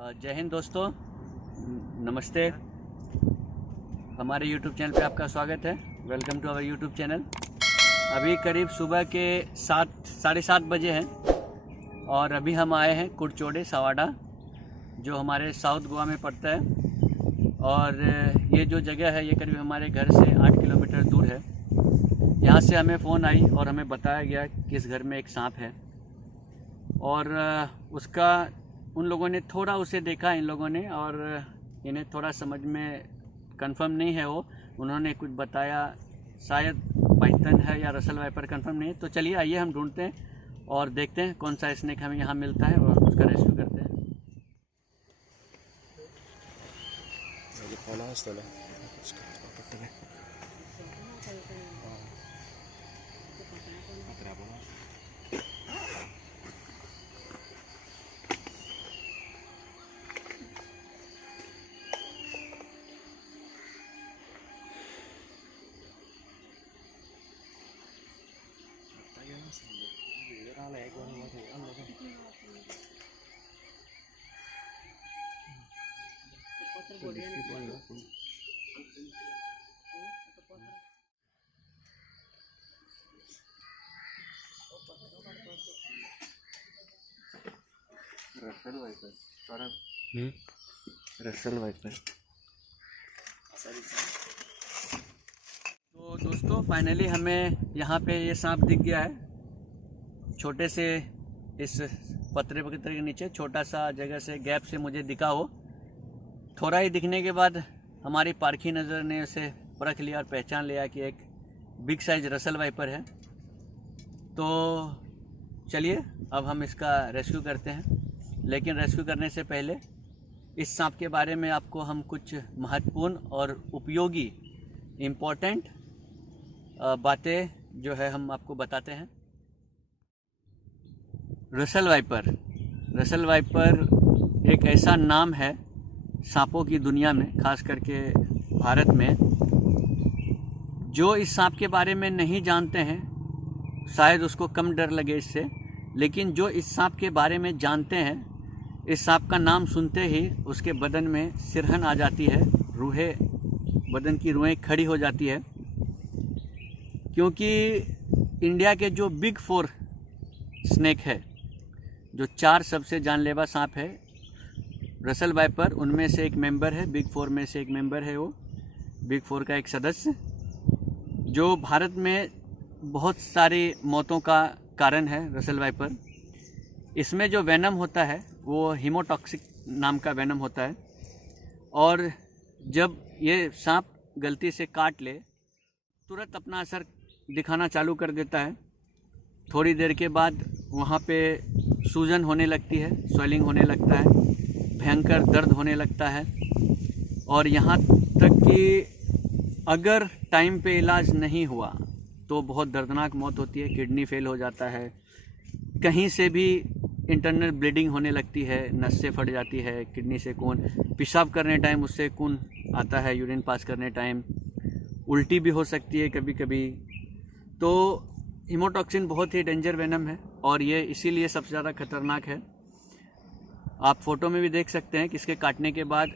जय हिंद दोस्तों, नमस्ते। हमारे YouTube चैनल पे आपका स्वागत है। Welcome to our YouTube channel. अभी करीब सुबह के 7:30 बजे हैं और अभी हम आए हैं कुडचोडे सवाड़ा, जो हमारे साउथ गोवा में पड़ता है। और ये जो जगह है ये करीब हमारे घर से 8 किलोमीटर दूर है। यहाँ से हमें फ़ोन आई और हमें बताया गया कि इस घर में एक सांप है और उसका उन लोगों ने थोड़ा उसे देखा इन लोगों ने, और इन्हें थोड़ा समझ में कंफर्म नहीं है वो, उन्होंने कुछ बताया, शायद पाइथन है या रसल वाइपर, कंफर्म नहीं है। तो चलिए आइए हम ढूंढते हैं और देखते हैं कौन सा स्नेक हमें यहाँ मिलता है और उसका रेस्क्यू करते हैं। Russell viper. तो दोस्तों फाइनली हमें यहाँ पे ये सांप दिख गया है। छोटे से इस पत्रे के नीचे छोटा सा जगह से गैप से मुझे दिखा हो। थोड़ा ही दिखने के बाद हमारी पारखी नज़र ने उसे परख लिया और पहचान लिया कि एक बिग साइज रसल वाइपर है। तो चलिए अब हम इसका रेस्क्यू करते हैं, लेकिन रेस्क्यू करने से पहले इस सांप के बारे में आपको हम कुछ महत्वपूर्ण और उपयोगी इम्पोर्टेंट बातें जो है हम आपको बताते हैं। रसल वाइपर एक ऐसा नाम है सांपों की दुनिया में, खास करके भारत में। जो इस सांप के बारे में नहीं जानते हैं शायद उसको कम डर लगे इससे, लेकिन जो इस सांप के बारे में जानते हैं, इस सांप का नाम सुनते ही उसके बदन में सिरहन आ जाती है, बदन की रूहें खड़ी हो जाती है। क्योंकि इंडिया के जो बिग 4 स्नेक है, जो 4 सबसे जानलेवा सांप है, रसल वाइपर उनमें से एक मेंबर है, बिग 4 में से एक मेंबर है। वो बिग 4 का एक सदस्य जो भारत में बहुत सारी मौतों का कारण है। रसल वाइपर, इसमें जो वेनम होता है वो हीमोटॉक्सिक नाम का वेनम होता है, और जब ये सांप गलती से काट ले तुरंत अपना असर दिखाना चालू कर देता है। थोड़ी देर के बाद वहाँ पे सूजन होने लगती है, स्वेलिंग होने लगता है, भयंकर दर्द होने लगता है, और यहाँ तक कि अगर टाइम पे इलाज नहीं हुआ तो बहुत दर्दनाक मौत होती है। किडनी फेल हो जाता है, कहीं से भी इंटरनल ब्लीडिंग होने लगती है, नस से फट जाती है, किडनी से खून, पेशाब करने टाइम उससे खून आता है, यूरिन पास करने टाइम, उल्टी भी हो सकती है कभी कभी। तो हीमोटॉक्सिन बहुत ही डेंजर वेनम है और ये इसीलिए सबसे ज़्यादा खतरनाक है। आप फोटो में भी देख सकते हैं कि इसके काटने के बाद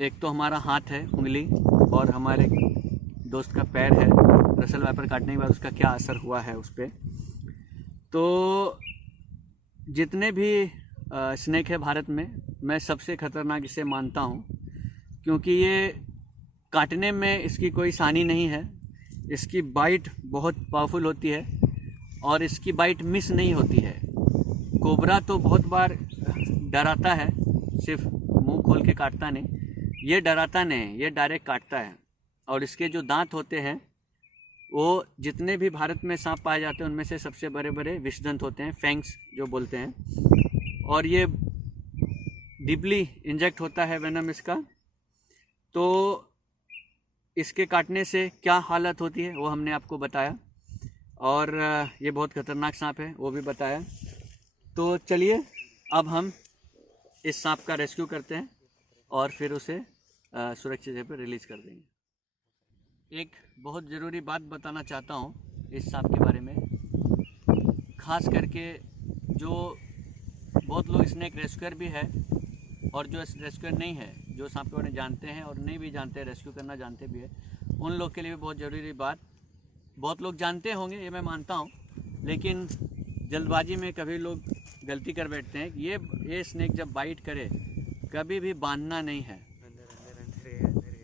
एक तो हमारा हाथ है, उंगली, और हमारे दोस्त का पैर है। रसल वाइपर काटने के बाद उसका क्या असर हुआ है उस पर। तो जितने भी स्नेक है भारत में, मैं सबसे ख़तरनाक इसे मानता हूँ, क्योंकि ये काटने में इसकी कोई सानी नहीं है। इसकी बाइट बहुत पावरफुल होती है और इसकी बाइट मिस नहीं होती है। कोबरा तो बहुत बार डराता है, सिर्फ मुंह खोल के काटता नहीं। ये डराता नहीं, ये डायरेक्ट काटता है। और इसके जो दांत होते हैं वो जितने भी भारत में सांप पाए जाते हैं उनमें से सबसे बड़े बड़े विषदंत होते हैं, फैंग्स जो बोलते हैं, और ये डीपली इंजेक्ट होता है वेनम इसका। तो इसके काटने से क्या हालत होती है वो हमने आपको बताया, और ये बहुत खतरनाक सांप है वो भी बताया। तो चलिए अब हम इस सांप का रेस्क्यू करते हैं और फिर उसे सुरक्षित जगह पर रिलीज़ कर देंगे। एक बहुत ज़रूरी बात बताना चाहता हूँ इस सांप के बारे में, खास करके जो बहुत लोग स्नेक रेस्क्यूअर भी है और जो रेस्क्यूअर नहीं है, जो सांप के बारे में जानते हैं और नहीं भी जानते, रेस्क्यू करना जानते भी है, उन लोग के लिए भी बहुत ज़रूरी बात, बहुत लोग जानते होंगे ये मैं मानता हूँ, लेकिन जल्दबाजी में कभी लोग गलती कर बैठते हैं कि ये स्नेक जब बाइट करे कभी भी बांधना नहीं है।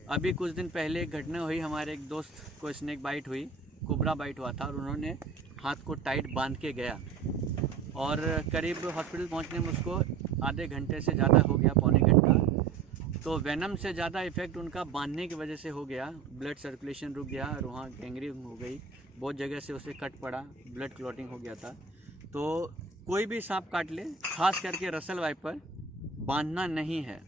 अभी कुछ दिन पहले एक घटना हुई, हमारे एक दोस्त को स्नेक बाइट हुई, कोबरा बाइट हुआ था और उन्होंने हाथ को टाइट बांध के गया और करीब हॉस्पिटल पहुंचने में उसको आधे घंटे से ज़्यादा हो गया, पौने घंटा। तो वेनम से ज़्यादा इफ़ेक्ट उनका बांधने की वजह से हो गया, ब्लड सर्कुलेशन रुक गया और वहाँ गैंग्रीन हो गई, बहुत जगह से उसे कट पड़ा, ब्लड क्लॉटिंग हो गया था। तो कोई भी सांप काट ले, खास करके रसल वाइपर, बांधना नहीं है।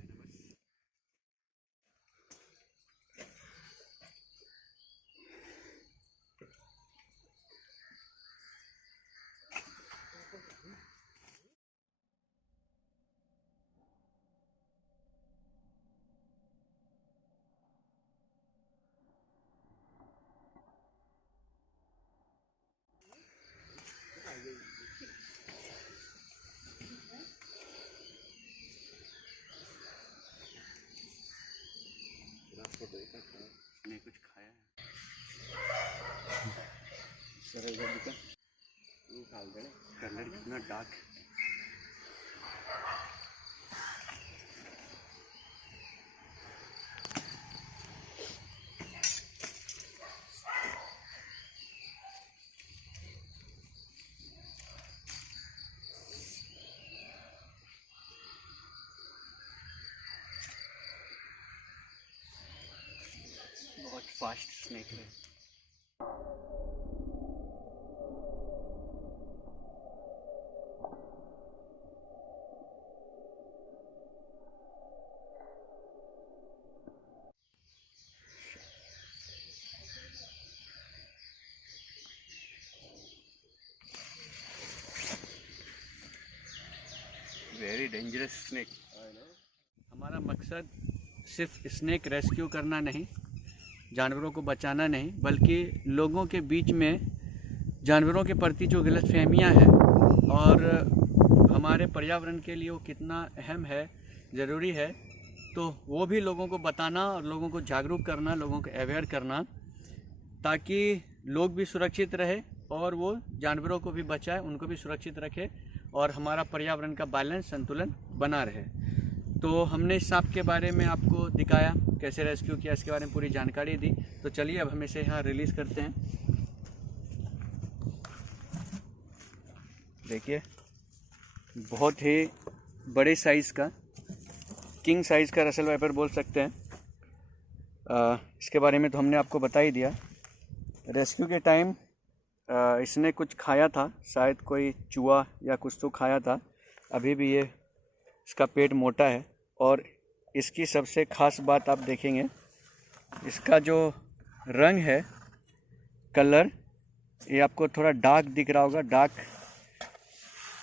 ने कुछ खाया है कलर कितना डार्क। बहुत फास्ट स्नेक है। Very dangerous snake. हमारा मकसद सिर्फ स्नेक रेस्क्यू करना नहीं, जानवरों को बचाना नहीं, बल्कि लोगों के बीच में जानवरों के प्रति जो गलतफहमियां हैं और हमारे पर्यावरण के लिए वो कितना अहम है, ज़रूरी है, तो वो भी लोगों को बताना और लोगों को जागरूक करना, लोगों को अवेयर करना, ताकि लोग भी सुरक्षित रहे और वो जानवरों को भी बचाए, उनको भी सुरक्षित रखे और हमारा पर्यावरण का बैलेंस, संतुलन बना रहे। तो हमने इस सांप के बारे में आपको दिखाया, कैसे रेस्क्यू किया, इसके बारे में पूरी जानकारी दी। तो चलिए अब हम इसे यहाँ रिलीज़ करते हैं। देखिए, बहुत ही बड़े साइज़ का, किंग साइज़ का रसल वाइपर बोल सकते हैं। इसके बारे में तो हमने आपको बता ही दिया। रेस्क्यू के टाइम इसने कुछ खाया था, शायद कोई चूहा या कुछ तो खाया था। अभी भी ये इसका पेट मोटा है और इसकी सबसे ख़ास बात आप देखेंगे, इसका जो रंग है, कलर, ये आपको थोड़ा डार्क दिख रहा होगा। डार्क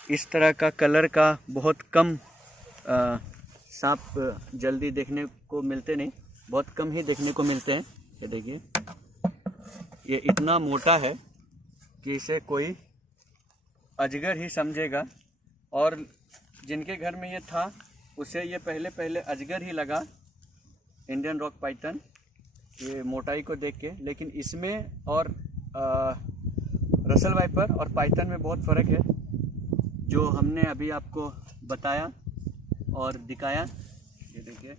इस तरह का कलर का बहुत कम सांप जल्दी देखने को मिलते नहीं, बहुत कम ही देखने को मिलते हैं। ये देखिए, ये इतना मोटा है कि इसे कोई अजगर ही समझेगा और जिनके घर में ये था उसे ये पहले अजगर ही लगा, इंडियन रॉक पाइथन, ये मोटाई को देख के। लेकिन इसमें और रसल वाइपर और पाइथन में बहुत फ़र्क है, जो हमने अभी आपको बताया और दिखाया। ये देखिए,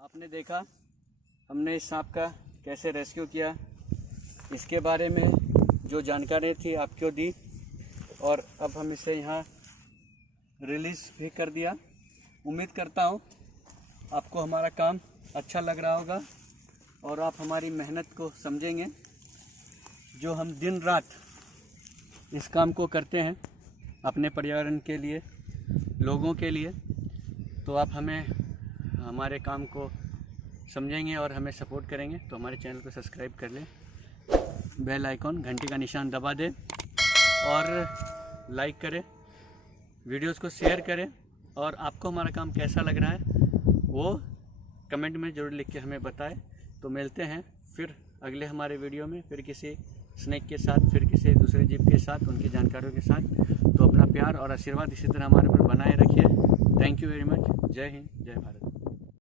आपने देखा हमने इस सांप का कैसे रेस्क्यू किया, इसके बारे में जो जानकारी थी आपको दी और अब हम इसे यहाँ रिलीज़ भी कर दिया। उम्मीद करता हूँ आपको हमारा काम अच्छा लग रहा होगा और आप हमारी मेहनत को समझेंगे, जो हम दिन रात इस काम को करते हैं अपने पर्यावरण के लिए, लोगों के लिए। तो आप हमें, हमारे काम को समझेंगे और हमें सपोर्ट करेंगे। तो हमारे चैनल को सब्सक्राइब कर लें, बेल आइकॉन, घंटी का निशान दबा दें और लाइक करें, वीडियोस को शेयर करें और आपको हमारा काम कैसा लग रहा है वो कमेंट में ज़रूर लिख के हमें बताएं। तो मिलते हैं फिर अगले हमारे वीडियो में, फिर किसी स्नेक के साथ, फिर किसी दूसरे जीव के साथ, उनकी जानकारियों के साथ। तो अपना प्यार और आशीर्वाद इसी तरह हमारे पर बनाए रखिए। Thank you very much. जय हिंद, जय भारत।